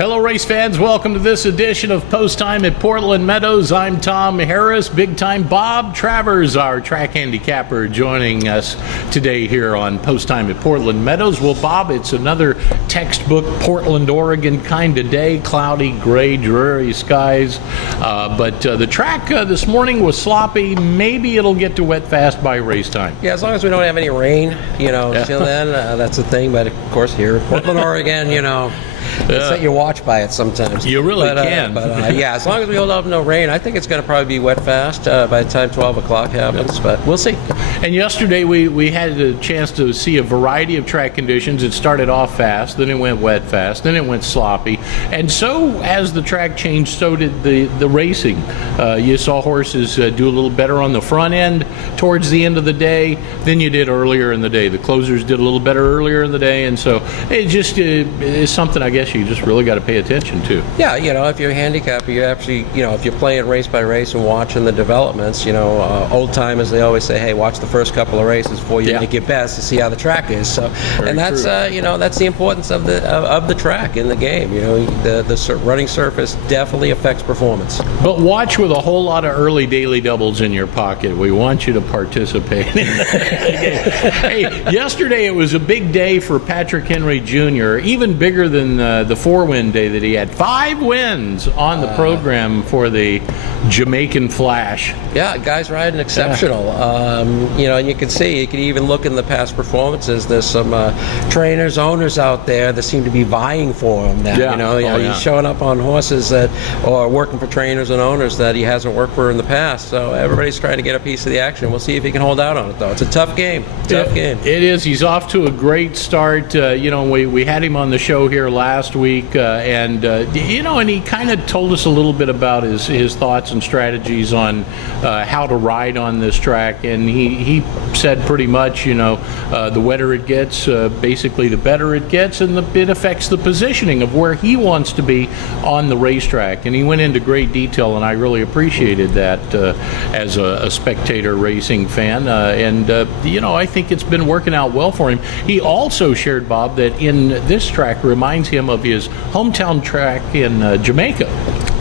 Hello, race fans. Welcome to this edition of Post Time at Portland Meadows. I'm Tom Harris. Big time Bob Travers, our track handicapper, joining us today here on Post Time at Portland Meadows. Well, Bob, it's another textbook Portland, Oregon kind of day. Cloudy, gray, dreary skies. But the track this morning was sloppy. Maybe it'll get to wet fast by race time. Yeah, as long as we don't have any rain, till then, that's the thing. But, of course, here in Portland, Oregon, you set your watch by it sometimes. You really can. Yeah, as long as we hold up no rain, I think it's going to probably be wet fast by the time 12 o'clock happens, but we'll see. And yesterday we had a chance to see a variety of track conditions. It started off fast, then it went wet fast, then it went sloppy. And so as the track changed, so did the racing. You saw horses do a little better on the front end towards the end of the day than you did earlier in the day. The closers did a little better earlier in the day, and so it just is something I guess you just really got to pay attention to. Yeah, if you're a handicapper, you actually, if you're playing race by race and watching the developments, old timers, they always say, hey, watch the first couple of races before you make your best to see how the track is. So, and that's that's the importance of the track in the game. The running surface definitely affects performance. But watch with a whole lot of early daily doubles in your pocket. We want you to participate. Hey, yesterday it was a big day for Patrick Henry Jr., even bigger than the 4-win day that he had. 5 wins on the program for the Jamaican Flash. Yeah, guys riding exceptional. And you can see, you can even look in the past performances. There's some trainers, owners out there that seem to be vying for him now. He's showing up on horses that are working for trainers and owners that he hasn't worked for in the past. So everybody's trying to get a piece of the action. We'll see if he can hold out on it, though. It's a tough game. It is. He's off to a great start. We had him on the show here last week, and he kind of told us a little bit about his thoughts and strategies on how to ride on this track. And he said pretty much, the wetter it gets, basically the better it gets, and it affects the positioning of where he wants to be on the racetrack. And he went into great detail, and I really appreciated that as a spectator racing fan. I think it's been working out well for him. He also shared, Bob, that in this track reminds him of his hometown track in Jamaica,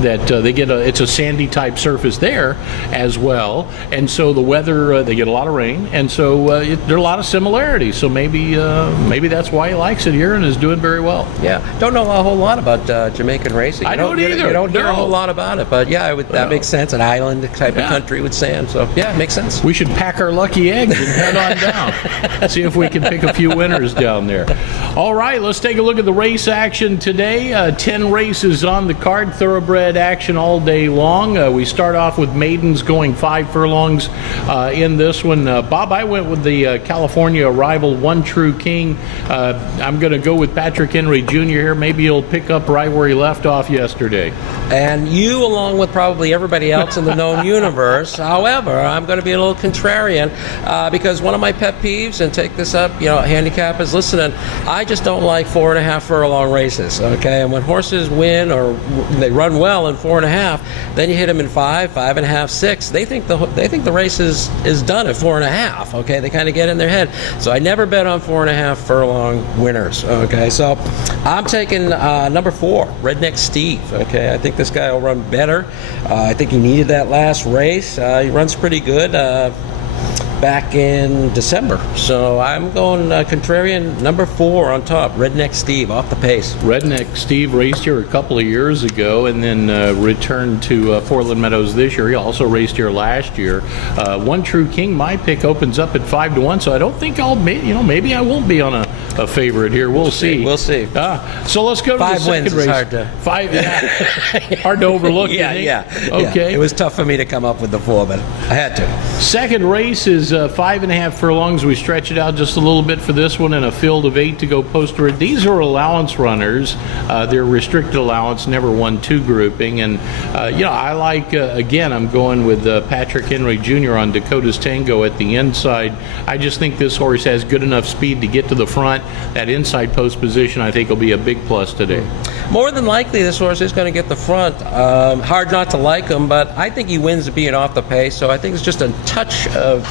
that they get it's a sandy type surface there as well, and so the weather, they get a lot of rain, and so there are a lot of similarities. So maybe that's why he likes it here and is doing very well. Yeah, don't know a whole lot about Jamaican racing. I don't either. You don't hear a whole lot about it, but yeah, that makes sense. An island type of country with sand, so yeah, it makes sense. We should pack our lucky eggs and head on down. See if we can pick a few winners down there. All right, let's take a look at the race action today. 10 races on the card, thoroughbred action all day long. We start off with maidens going 5 furlongs in this one. Bob, I went with the California Arrival One True King. I'm going to go with Patrick Henry Jr. here. Maybe he'll pick up right where he left off yesterday. And you, along with probably everybody else in the known universe. However, I'm going to be a little contrarian because one of my pet peeves, and take this up, handicappers listening, I just don't like 4.5 furlong races, okay? And when horses win or they run well in 4.5, then you hit them in 5, 5.5, 6. They think the race is done at 4.5, okay? They kind of get in their head. So I never bet on 4.5 furlong winners, okay? So I'm taking number 4, Redneck Steve, okay? I think this guy will run better. I think he needed that last race. He runs pretty good back in December. So I'm going contrarian, number 4 on top, Redneck Steve, off the pace. Redneck Steve raced here a couple of years ago and then returned to Portland Meadows this year. He also raced here last year. One True King, my pick, opens up at 5-1, so I don't think maybe I won't be on a favorite here. We'll see. We'll see. So let's go to the second race. 5 wins is hard to... hard to overlook. Yeah. Okay. It was tough for me to come up with the 4, but I had to. Second race is 5.5 furlongs. We stretch it out just a little bit for this one, in a field of 8 to go post-red. These are allowance runners. They're restricted allowance, never 1-2 grouping. And, I like, again, I'm going with Patrick Henry Jr. on Dakota's Tango at the inside. I just think this horse has good enough speed to get to the front That inside post position, I think, will be a big plus today. More than likely, this horse is going to get the front. Hard not to like him, but I think he wins being off the pace, so I think it's just a touch of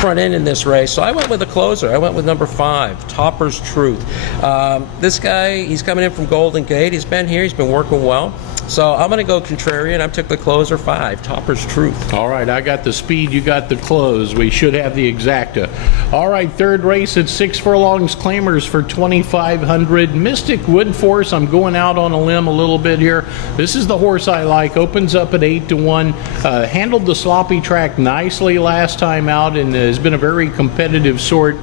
front end in this race. So I went with the closer. I went with number 5, Topper's Truth. This guy, he's coming in from Golden Gate. He's been here. He's been working well. So I'm going to go contrarian. I took the closer 5, Topper's Truth. All right, I got the speed, you got the close. We should have the exacta. All right, third race at 6 furlongs, claimers for 2,500. Mystic Woodforce, I'm going out on a limb a little bit here. This is the horse I like. Opens up at 8-1. Handled the sloppy track nicely last time out and has been a very competitive sort,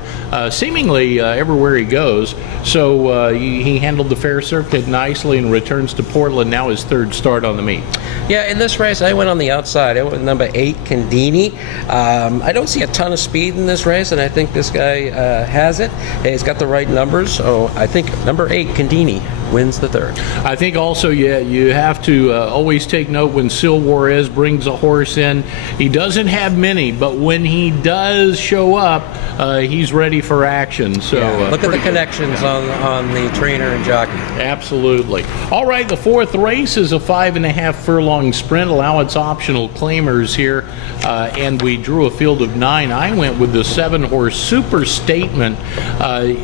seemingly everywhere he goes. So he handled the fair circuit nicely and returns to Portland. Now his third start on the meet. Yeah, in this race, I went on the outside. I went with number 8, Candini. I don't see a ton of speed in this race, and I think this guy has it. He's got the right numbers, so I think number 8, Candini, wins the third. I think also, yeah, you have to always take note when Sil Juarez brings a horse in. He doesn't have many, but when he does show up, he's ready for action. So look at the connections on the trainer and jockey. Absolutely. All right, the fourth race is a 5.5 furlong sprint. Allowance optional claimers here, and we drew a field of 9. I went with the 7-horse Super Statement.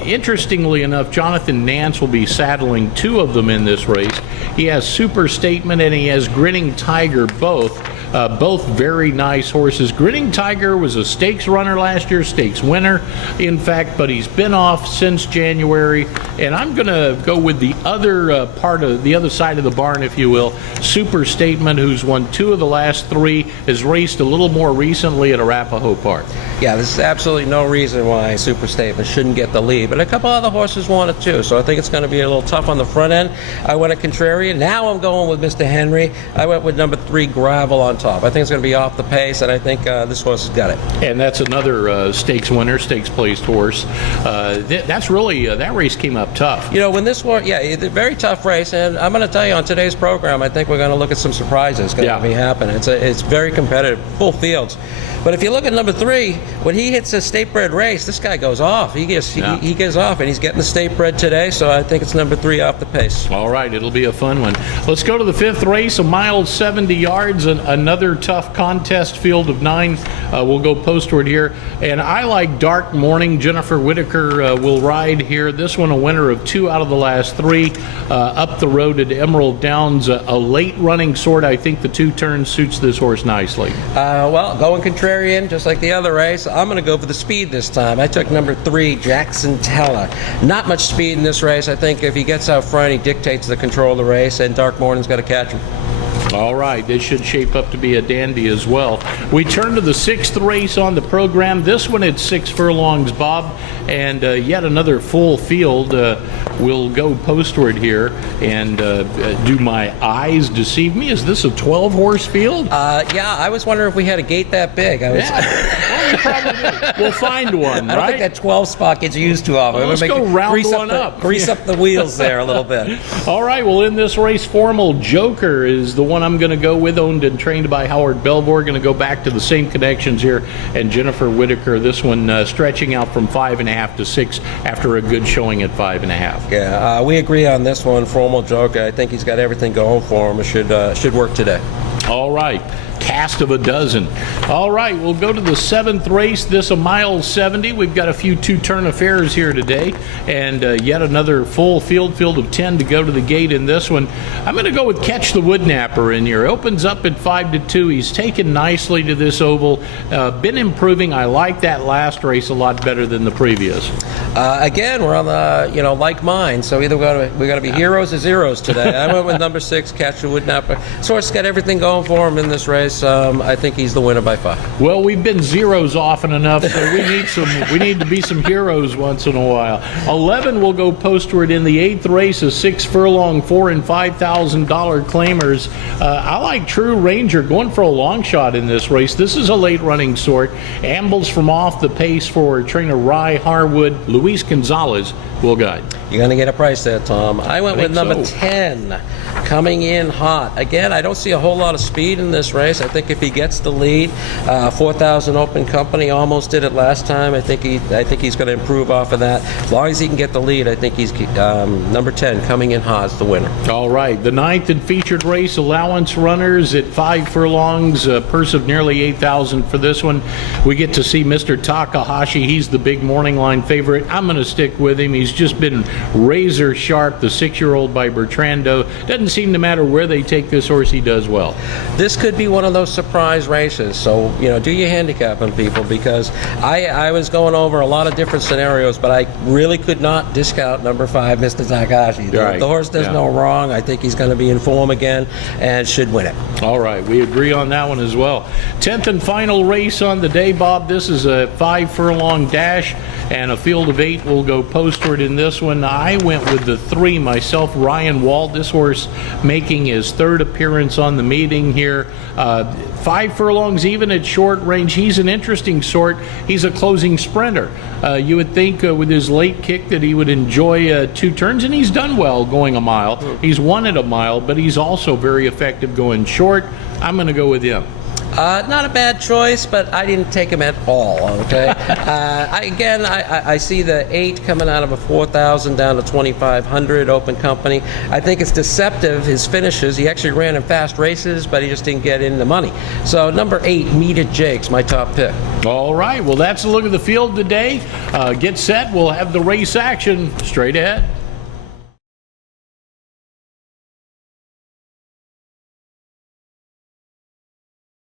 Interestingly enough, Jonathan Nance will be saddling 2 of them in this race. He has Super Statement and he has Grinning Tiger, both very nice horses. Grinning Tiger was a stakes runner last year, stakes winner, in fact, but he's been off since January. And I'm going to go with the other part of the other side of the barn, if you will. Super Statement, who's won 2 of the last 3, has raced a little more recently at Arapahoe Park. Yeah, there's absolutely no reason why Super Statement shouldn't get the lead, but a couple other horses want it too, so I think it's going to be a little tough on the front end. I went a contrarian. Now I'm going with Mr. Henry. I went with number 3, Gravel on top. I think it's going to be off the pace, and I think this horse has got it. And that's another stakes winner, stakes placed horse. That's really, that race came up tough. You know, when this horse, it's a very tough race, and I'm going to tell you on today's program, I think we're going to look at some surprises going to be happening. It's very competitive, full fields. But if you look at number 3, when he hits a state bred race, this guy goes off. He gets off, and he's getting the state bred today, so I think it's number 3 off the pace. All right, it'll be a fun one. Let's go to the 5th race, a mile 70 yards, and another tough contest, field of 9. We'll go postward here. And I like Dark Morning. Jennifer Whitaker will ride here. This one a winner of 2 out of the last 3. Up the road at Emerald Downs, a late running sort. I think the 2 turns suits this horse nicely. Well, going contrarian, just like the other race, I'm going to go for the speed this time. I took number 3, Jackson Teller. Not much speed in this race. I think if he gets out front, he dictates the control of the race, and Dark Morning's got to catch him. All right, this should shape up to be a dandy as well. We turn to the 6th race on the program. This one at 6 furlongs, Bob, and yet another full field. We'll go postward here, and do my eyes deceive me? Is this a 12-horse field? Yeah, I was wondering if we had a gate that big. Well, we probably do. We'll find one, I don't think that 12 spot gets used too often. Well, let's go round one up. Grease up the wheels there a little bit. All right, well, in this race, Formal Joker is the one I'm going to go with, owned and trained by Howard Belvoir. Going to go back to the same connections here, and Jennifer Whitaker, this one stretching out from 5.5 to 6 after a good showing at 5.5. Yeah, we agree on this one. Formal Joker, I think he's got everything going for him. It should work today. All right. Cast of a dozen. All right, we'll go to the 7th race. This a mile 70. We've got a few 2-turn affairs here today, and yet another full field of 10 to go to the gate in this one. I'm going to go with Catch the Woodnapper in here. Opens up at 5-2. He's taken nicely to this oval. Been improving. I like that last race a lot better than the previous. Again, we're on the like mine. So either we got to be heroes or zeros today. I went with number 6, Catch the Woodnapper. Source got everything going for him in this race. I think he's the winner by far. Well, we've been zeros often enough, so we need to be some heroes once in a while. 11 will go postward in the 8th race, a 6 furlong, $4,000 and $5,000 claimers. I like True Ranger going for a long shot in this race. This is a late running sort. Ambles from off the pace for trainer Rye Harwood. Luis Gonzalez will guide? You're going to get a price there, Tom. I went with number so. 10, Coming In Hot. Again, I don't see a whole lot of speed in this race. I think if he gets the lead, 4,000 open company, almost did it last time. I think he's going to improve off of that. As long as he can get the lead, I think he's number 10, Coming In Hot, is the winner. All right, the 9th and featured race, allowance runners at 5 furlongs, a purse of nearly 8,000 for this one. We get to see Mr. Takahashi. He's the big morning line favorite. I'm going to stick with him. He's just been razor sharp, the 6-year-old by Bertrando. Doesn't seem to matter where they take this horse, he does well. This could be one of those surprise races, so do your handicapping, people, because I was going over a lot of different scenarios, but I really could not discount number 5, Mr. Takahashi. Right. The horse does no wrong. I think he's going to be in form again and should win it. All right, we agree on that one as well. 10th and final race on the day, Bob. This is a 5 furlong dash, and a field of 8 will go postward in this one. I went with the 3 myself, Ryan Walt. This horse making his 3rd appearance on the meeting here. 5 furlongs even at short range. He's an interesting sort. He's a closing sprinter. You would think with his late kick that he would enjoy 2 turns, and he's done well going a mile. He's won at a mile, but he's also very effective going short. I'm going to go with him. Not a bad choice, but I didn't take him at all, okay? I see the 8 coming out of a 4,000 down to 2,500 open company. I think it's deceptive, his finishes. He actually ran in fast races, but he just didn't get in the money. So number 8, Meet It Jake's my top pick. All right, well, that's a look at the field today. Get set. We'll have the race action straight ahead.